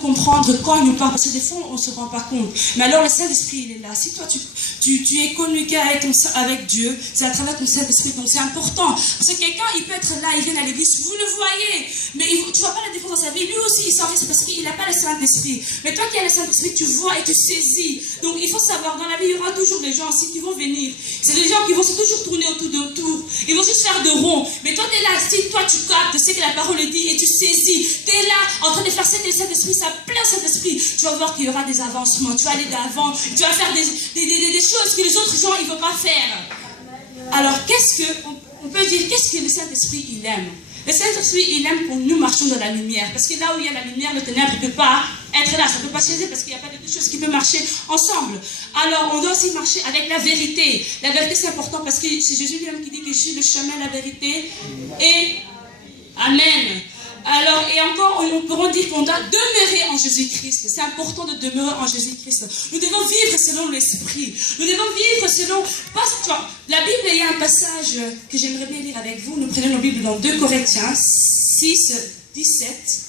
comprendre quand il nous parle, parce que des fois, on ne se rend pas compte. Mais alors, le Saint-Esprit, il est là. Si toi, tu es communiqué avec Dieu, c'est à travers ton Saint-Esprit, donc c'est important. Parce que quelqu'un, il peut être là, il vient à l'église, vous le voyez, mais tu ne vois pas la différence dans sa vie. Lui aussi, il s'en vient, c'est parce qu'il n'a pas le Saint-Esprit. Mais toi qui as le Saint-Esprit, tu vois et tu saisis. Donc, il faut savoir, dans la vie, il y aura toujours des gens aussi qui vont venir. C'est des gens qui vont se toujours tourner autour. Ils vont juste faire de rond. Mais toi, tu es là, si toi, tu captes, tu sais que la parole est dit et tu saisis, tu es là, en train de faire cette Saint-Esprit, ça plein Saint-Esprit. Tu vas voir qu'il y aura des avancements. Tu vas aller d'avant. Tu vas faire des choses que les autres gens, ils ne vont pas faire. Alors, on peut dire, qu'est-ce que le Saint-Esprit, il aime? Le Saint-Esprit, il aime qu'on nous marchions dans la lumière. Parce que là où il y a la lumière, le ténèbre ne peut pas être là. Ça ne peut pas changer parce qu'il n'y a pas de deux choses qui peuvent marcher ensemble. Alors, on doit aussi marcher avec la vérité. La vérité, c'est important parce que c'est Jésus lui-même qui dit que je suis le chemin, la vérité et Amen. Alors, et encore, on pourra dire qu'on doit demeurer en Jésus-Christ. C'est important de demeurer en Jésus-Christ. Nous devons vivre selon l'Esprit. Nous devons vivre selon... La Bible, il y a un passage que j'aimerais bien lire avec vous. Nous prenons nos Bibles dans 2 Corinthiens 6, 17.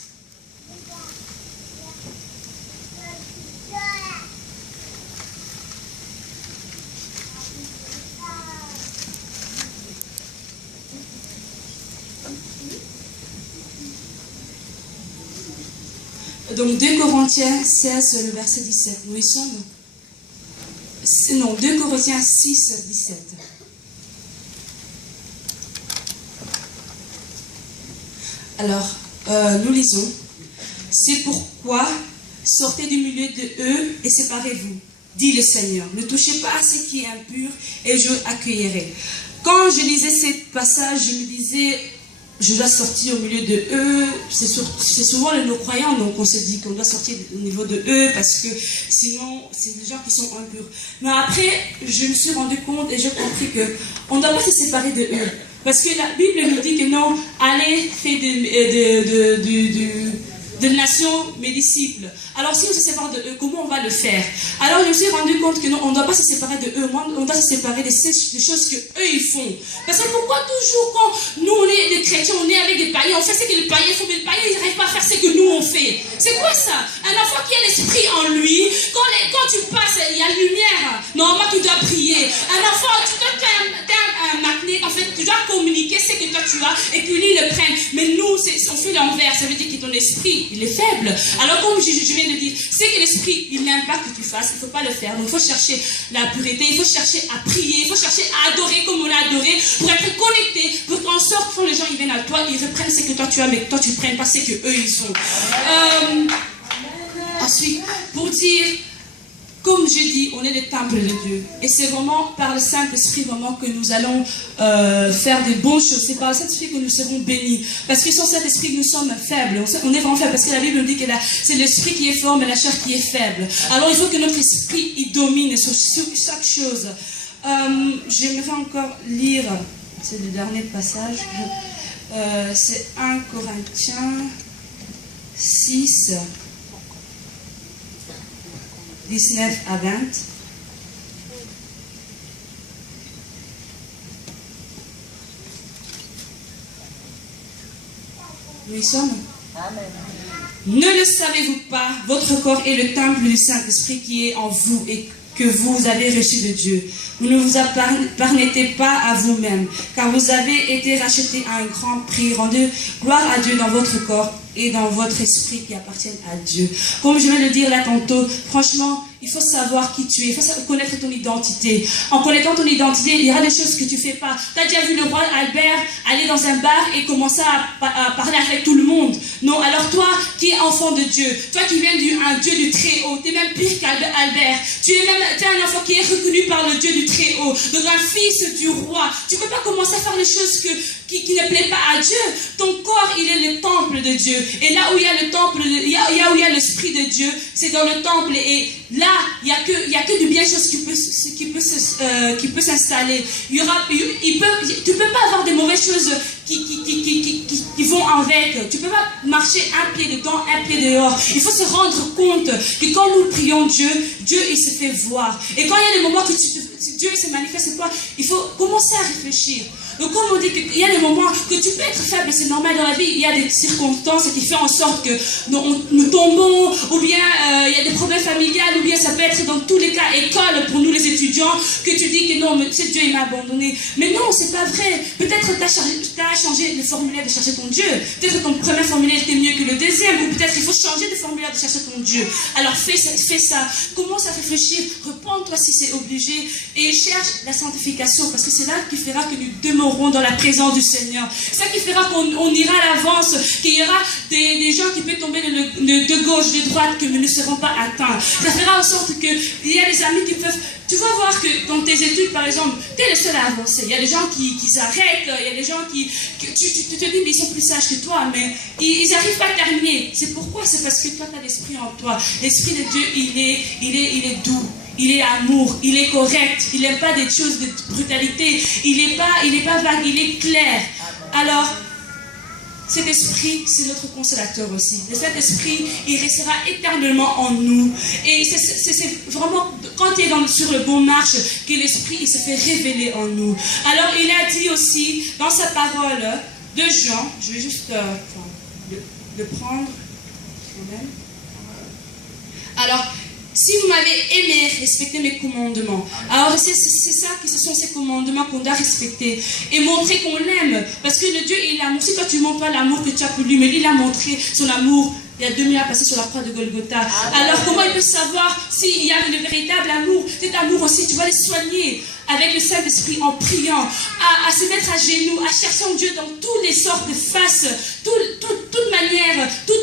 Donc 2 Corinthiens 16, le verset 17. Nous y sommes. Non, 2 Corinthiens 6, 17. Alors, nous lisons. C'est pourquoi sortez du milieu de eux et séparez-vous, dit le Seigneur. Ne touchez pas à ce qui est impur et je accueillerai. Quand je lisais ce passage, je me disais... Je dois sortir au milieu de eux. C'est souvent nos croyants, donc on se dit qu'on doit sortir au niveau de eux parce que sinon, c'est des gens qui sont impurs. Mais après, je me suis rendu compte et j'ai compris qu'on ne doit pas se séparer de eux. Parce que la Bible nous dit que non, allez, faites de nations mes disciples. Alors si on se sépare de eux, comment on va le faire? Alors je me suis rendu compte que non, on ne doit pas se séparer de eux, on doit se séparer des choses que eux ils font. Parce que pourquoi toujours quand nous on est des chrétiens, on est avec des païens, on fait ce que les païens font, mais les païens ils n'arrivent pas à faire ce que nous on fait. C'est quoi ça? Un enfant qui a l'esprit en lui, quand tu passes, il y a lumière. Normalement tu dois prier. Un enfant, tu dois un magnet, en fait tu dois communiquer ce que toi tu as et que lui le prenne. Mais nous, on fait l'envers, ça veut dire que ton esprit il est faible. Alors comme je viens de dire, c'est que l'esprit, il n'aime pas que tu fasses, il ne faut pas le faire. Donc il faut chercher la pureté, il faut chercher à prier, il faut chercher à adorer comme on a adoré, pour être connecté, pour qu'en sorte, quand les gens ils viennent à toi, ils reprennent ce que toi tu as, mais que toi tu ne prennes pas ce qu'eux ils ont. Ensuite, pour dire, comme je dis, on est le temple de Dieu. Et c'est vraiment par le Saint-Esprit vraiment que nous allons faire de bonnes choses. C'est par le Saint-Esprit que nous serons bénis. Parce que sans Saint-Esprit, nous sommes faibles. On est vraiment faibles. Parce que la Bible nous dit que c'est l'esprit qui est fort, mais la chair qui est faible. Alors il faut que notre esprit il domine sur chaque chose. J'aimerais encore lire, c'est le dernier passage. C'est 1 Corinthiens 6. 19 à 20. Nous y sommes. Amen. Ne le savez-vous pas, votre corps est le temple du Saint-Esprit qui est en vous et que vous avez reçu de Dieu. Vous ne vous appartenez pas à vous-même, car vous avez été rachetés à un grand prix. Rendez gloire à Dieu dans votre corps et dans votre esprit qui appartiennent à Dieu. Comme je viens de le dire là tantôt, franchement, il faut savoir qui tu es, il faut connaître ton identité. En connaissant ton identité, il y aura des choses que tu ne fais pas. Tu as déjà vu le roi Albert aller dans un bar et commencer à parler avec tout le monde? Non, alors toi qui es enfant de Dieu, toi qui viens d'un Dieu du Très-Haut, tu es même pire qu'Albert. Tu es un enfant qui est reconnu par le Dieu du Très-Haut, donc un fils du roi. Tu ne peux pas commencer à faire les choses qui ne plaisent pas à Dieu. Ton corps, il est le temple de Dieu. Et là où il y a le temple, où il y a l'esprit de Dieu, c'est dans le temple. Et là, il n'y a que de bien choses qui peut s'installer. Tu ne peux pas avoir des mauvaises choses qui vont avec. Tu ne peux pas marcher un pied dedans, un pied dehors. Il faut se rendre compte que quand nous prions Dieu, Dieu il se fait voir. Et quand il y a des moments que Dieu se manifeste toi, il faut commencer à réfléchir. Donc comme on dit qu'il y a des moments que tu peux être faible, c'est normal dans la vie, il y a des circonstances qui font en sorte que nous tombons, des problèmes familiales, ou bien ça peut être dans tous les cas école pour nous les étudiants, que tu dis que non, mais c'est Dieu il m'a abandonné. Mais non, c'est pas vrai. Peut-être tu as changé le formulaire de chercher ton Dieu. Peut-être ton premier formulaire était mieux que le deuxième, ou peut-être il faut changer de formulaire de chercher ton Dieu. Alors fais ça. Commence à réfléchir, repends-toi si c'est obligé, et cherche la sanctification, parce que c'est là qui fera que nous demeurerons dans la présence du Seigneur. C'est ça qui fera qu'on ira à l'avance, qu'il y aura des gens qui peuvent tomber de gauche, de droite, que nous ne serons pas atteints. Ça fera en sorte qu'il y a des amis qui peuvent... Tu vas voir que dans tes études, par exemple, tu es le seul à avancer. Il y a des gens qui s'arrêtent, il y a des gens qui tu te dis, mais ils sont plus sages que toi, mais ils n'arrivent pas à terminer. C'est pourquoi? C'est parce que toi, tu as l'esprit en toi. L'esprit de Dieu, il est doux. Il est amour, il est correct, il n'aime pas des choses de brutalité, il n'est pas vague, il est clair. Alors, cet esprit, c'est notre consolateur aussi. Et cet esprit, il restera éternellement en nous. Et c'est vraiment, quand tu es sur le bon marche, que l'esprit, il se fait révéler en nous. Alors, il a dit aussi, dans sa parole de Jean, je vais juste le prendre. Alors, si vous m'avez aimé, respectez mes commandements. Alors c'est ça, ce sont ces commandements qu'on doit respecter et montrer qu'on l'aime. Parce que le Dieu est l'amour. Si toi tu ne montres pas l'amour que tu as pour lui, mais il a montré son amour il y a 2000 ans passé sur la croix de Golgotha. Alors comment il peut savoir s'il y a le véritable amour? Cet amour aussi, tu vas les soigner avec le Saint-Esprit en priant, à se mettre à genoux, à chercher en Dieu dans toutes les sortes de faces, toute manière, tout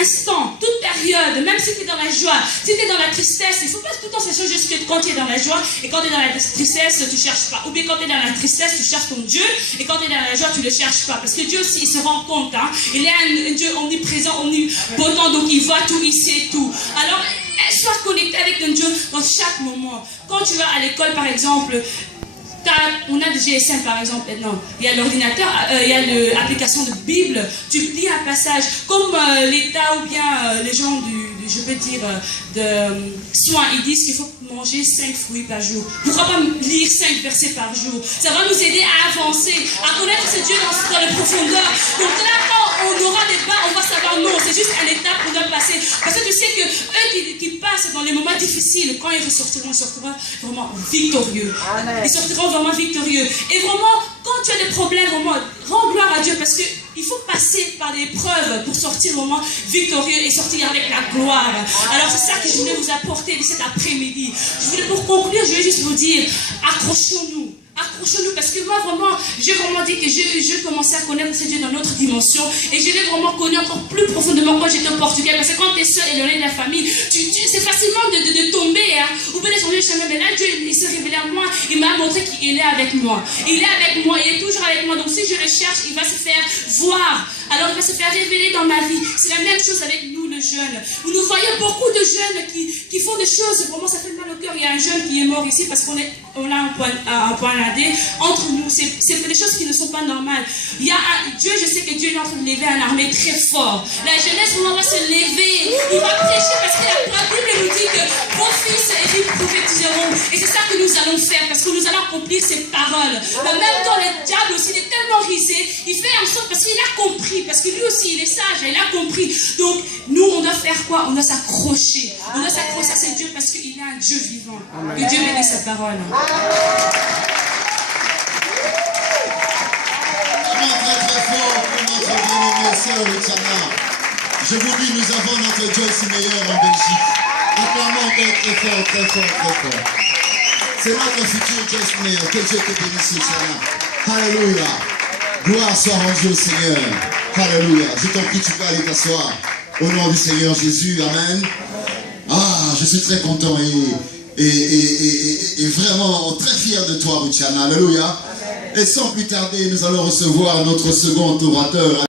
instant, toute période, même si tu es dans la joie, si tu es dans la tristesse, il ne faut pas tout le temps se changer juste quand tu es dans la joie et quand tu es dans la tristesse, tu ne cherches pas. Ou bien quand tu es dans la tristesse, tu cherches ton Dieu et quand tu es dans la joie, tu ne le cherches pas. Parce que Dieu aussi, il se rend compte, hein, il est un Dieu omniprésent, omnipotent, donc il voit tout, il sait tout. Alors, sois connecté avec ton Dieu dans chaque moment. Quand tu vas à l'école, par exemple, on a le GSM par exemple maintenant, il y a l'ordinateur, il y a l'application de Bible, tu lis un passage, comme l'État ou bien les gens je peux dire, de soins, ils disent qu'il faut manger 5 fruits par jour. Pourquoi pas lire 5 versets par jour? Ça va nous aider à avancer, à connaître ce Dieu dans les profondeurs. Donc là, quand on aura des bas, on va savoir non, c'est juste une étape qu'on doit passer. Parce que tu sais que eux qui passent dans les moments difficiles, quand ils ressortiront, ils sortiront vraiment victorieux. Amen. Ils sortiront vraiment victorieux. Et vraiment, quand tu as des problèmes, vraiment, rends gloire à Dieu parce que il faut passer par l'épreuve pour sortir vraiment victorieux et sortir avec la gloire. Alors c'est ça que je voulais vous apporter cet après-midi. Pour conclure, je vais juste vous dire, accrochons-nous. Accrochons-nous parce que moi vraiment, j'ai vraiment dit que je commençais à connaître ce Dieu dans notre dimension et je l'ai vraiment connu encore plus profondément quand j'étais au Portugal. Parce que quand tu es seul éloigné de la famille, c'est facilement de tomber, hein, ou peut-être changer de chemin. Mais là, Dieu, il s'est révélé à moi, il m'a montré qu'il est avec moi. Il est avec moi, il est toujours avec moi. Donc si je le cherche, il va se faire voir. Alors il va se faire révéler dans ma vie. C'est la même chose avec nous, les jeunes. Nous voyons beaucoup de jeunes qui font des choses. Vraiment, ça fait mal au cœur. Il y a un jeune qui est mort ici parce qu'on a un point entre nous. C'est des choses qui ne sont pas normales. Il y a Dieu, je sais que Dieu est en train de lever une armée très fort. La jeunesse, on va se lever. Il va prêcher parce que la Bible nous dit que vos fils et filles prophétiseront. Et c'est ça que nous allons faire parce que nous allons accomplir ces paroles. Mais même dans le diable aussi, il est tellement risé. Il fait en sorte parce qu'il a compris. Parce que lui aussi, il est sage, il a compris. Donc, nous, on doit faire quoi? On doit s'accrocher. On doit s'accrocher à ce Dieu parce qu'il est un Dieu vivant. Que Dieu bénisse sa parole. Très fort pour notre bien-aimée sœur Luciana. Je vous dis, nous avons notre Joyce Meyer en Belgique. Acclamons très fort, très fort, très fort. C'est notre futur Joyce Meyer. Que Dieu te bénisse, Luciana. Alléluia. Gloire soit rendue au Seigneur. Alléluia. Je t'en prie, tu peux aller t'asseoir. Au nom du Seigneur Jésus. Amen. Ah, je suis très content et vraiment très fier de toi, Luciana. Alléluia. Et sans plus tarder, nous allons recevoir notre second orateur.